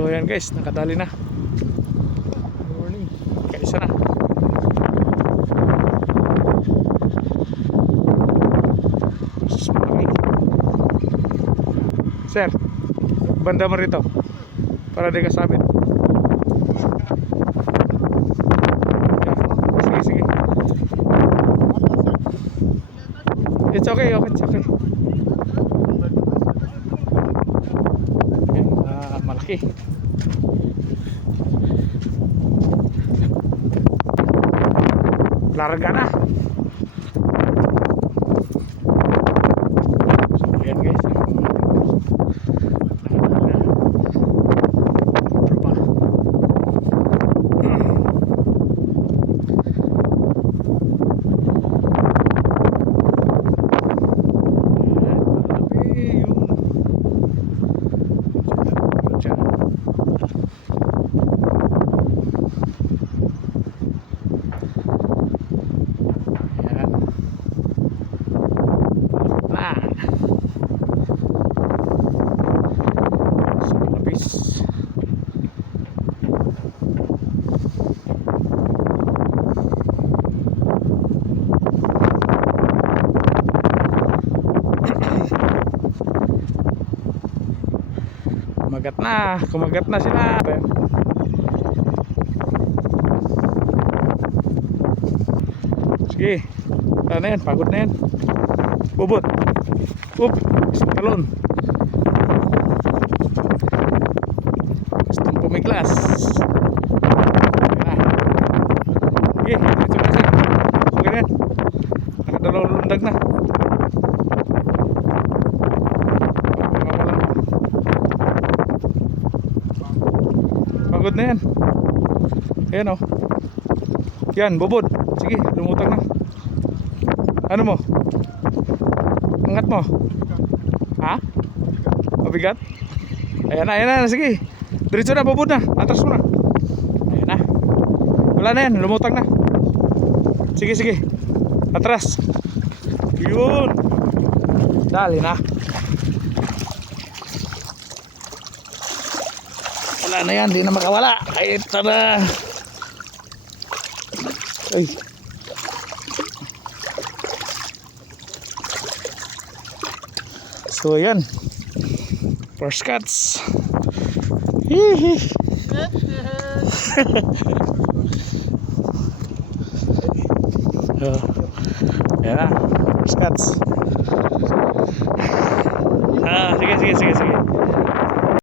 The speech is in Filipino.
So ayan guys, nakadali na. Morning. Kaisa na. Sir, banda mo rito para di kasabit. Sige, sige. It's okay, it's okay. Malaki. Larga na. So ayan guys, kumagat na sila. Sige, ano yan, pagod na yan. Bubot. Up, talon. Gustong pumiglas. Sige, dito na siya. Okay na yan, nakadalawang lundag na. Pagod na yan. Ayan o. Yan, bubod. Sige, lumutang na. Ano mo? Angat mo. Ha? Mabigat? Ayan na, sige. Diretso na, bubod na. Atras mo na. Ayan na. Wala na yan, lumutang na. Sige, sige. Atras. Yun. Dali na. Wala na yan, di na makawala. Ay, tada. Ay. So yan, first cuts. Hihi. Yan na, first cuts. Sige.